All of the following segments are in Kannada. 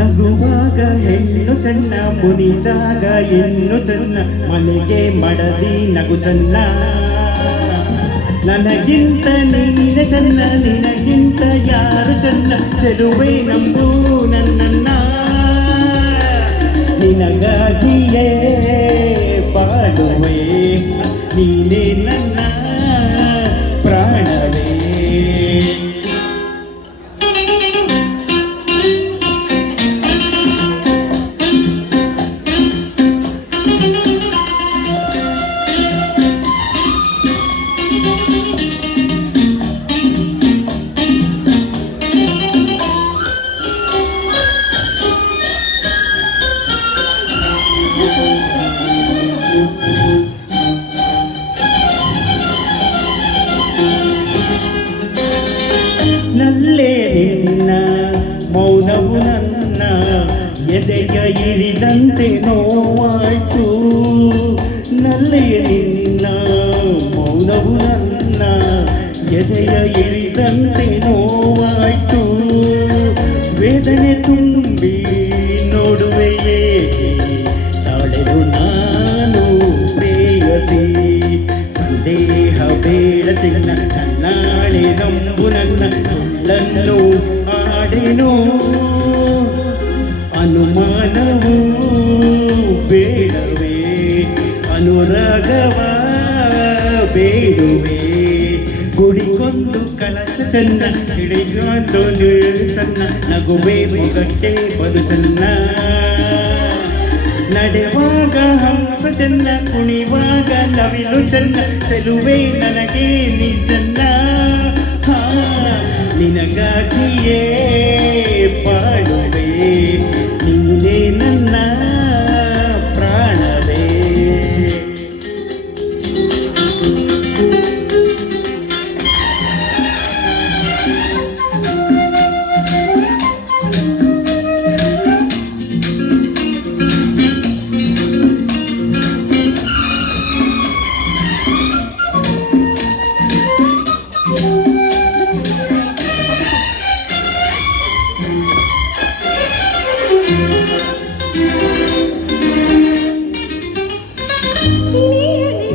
ನಗುವಾಗ ಹೆಣ್ಣು ಚೆನ್ನ, ಮುನಿದಾಗ ಹೆಣ್ಣು ಚೆನ್ನ, ಮನೆಗೆ ಮಡದಿ ನಗು ಚೆನ್ನ. ನನಗಿಂತ ನೀನೆ ಚೆನ್ನ, ನಿನಗಿಂತ ಯಾರು ಚೆನ್ನ, ಚೆಲುವೆ ನಂಬು ನನ್ನನ್ನ. ನಿನಗಾಗಿಯೇ ಬಾಳುವೆ, ನೀನೇ ನನ್ನ ಪ್ರಾಣವೇ. ನಲ್ಲೇ ನಿನ್ನ ಮೌನವು ನನ್ನ ಎದೆಯ ಇರಿದಂತೆ ನೋವಾಯ್ತು. ನಲ್ಲೇ ನಿನ್ನ ಮೌನವು ನನ್ನ ಎದೆಯ ಇರಿದಂತೆ ನೋವಾಯ್ತು. ವೇದನೆ ತುಂಬಿ ನೋಡುವೆಯೇ ತಾಳೆದು ನಾನು ಪ್ರೇಯಸಿ. ಸಂದೇಹ ಬೇಡ ಚಿನ್ನ, ನನ್ನಾಣೆ ನಂಬು ನನ್ನ, ಸುಳ್ಳನ್ನು ಆಡೆನು. ಅನುಮಾನವೂ ಬೇಡವೇ, ಅನುರಾಗವ ಬೇಡುವೆ. ಗುಡಿಗೊಂದು ಕಳಶ ಚೆನ್ನ, ಹಿಡಿಗೊಂದು ನೀರು ಚೆನ್ನ, ನಗುವೆ ಮೊಗಟ್ಟೆ ಬದು ಚೆನ್ನ. ನಡೆವಾಗ ಹಂಸ ಚೆನ್ನ, ಕುಣಿವಾಗ ನವಿಲು ಚೆನ್ನ, ಚೆಲುವೆ ನನಗೆ ನೀ ಚೆನ್ನ. ನಿನಗಾಗಿಯೇ ಬಾಳುವೆ, ನೀನೇ ನನ್ನ ಪ್ರಾಣವೇ.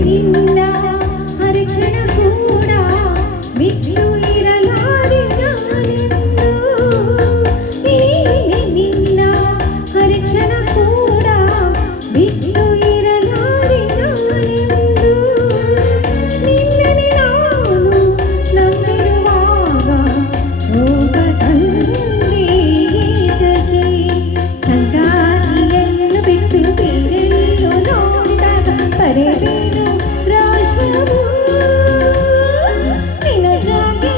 ನಿನ್ನ ಹರಿಕ್ಷಣ ಕೂಡ ಬಿಟ್ಟು ಇರಲಾರೆ ನಾನೆಂದು. ನಿನ್ನ ಹರಿಕ್ಷಣ ಕೂಡ ಬಿಟ್ಟು ಇರಲಾರೆ ನಾನೆಂದು. ನಿನ್ನನೆ ನಾನು ನಂಬಿರುವಾಗ ರೋಗ ತಂದೆ ಏತಕ್ಕೆ. ಸಂಗಾತಿಯನ್ನು ಬಿಟ್ಟು ಬೇರೆಲ್ಲೋ ನೋಡಿದಾಗ ಪರೆದೇನು ರಾಶವು. ನಿನಗಾಗಿ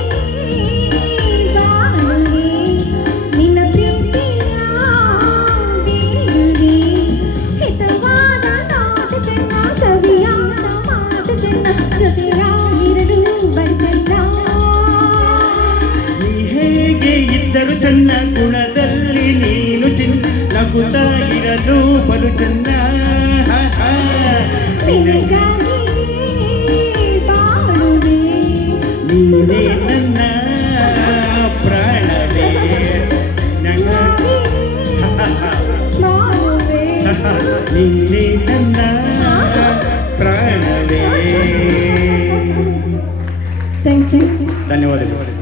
ಬಾಳುವೆ, ನಿನ್ನ ಪ್ರೀತಿಯ ಬೇಡುವೆ. ಹಿತವಾದ ನಾಟ ಚೆನ್ನ, ಸವಿಯಾದ ಮಾತು ಚೆನ್ನ, ಜೊತೆಯಾಗಿರಲು ಬರಲ್ಲ. ನೀ ಹೇಗೆ ಇದ್ದರು ಚೆನ್ನ, ಗುಣದಲ್ಲಿ ನೀನು ಚಿನ್ನ, ನಗುತ್ತಾ ಇರಲು ಬಲು ಚೆನ್ನ. ನಿನಗಾಗಿ ಬಾಳುವೆ, ನೀನೇ ನನ್ನ ಪ್ರಾಣವೇ. ಬಾಳುವೆ. ನೀನೇ ನನ್ನ ಪ್ರಾಣವೇ. Thank you. ಧನ್ಯವಾದಗಳು.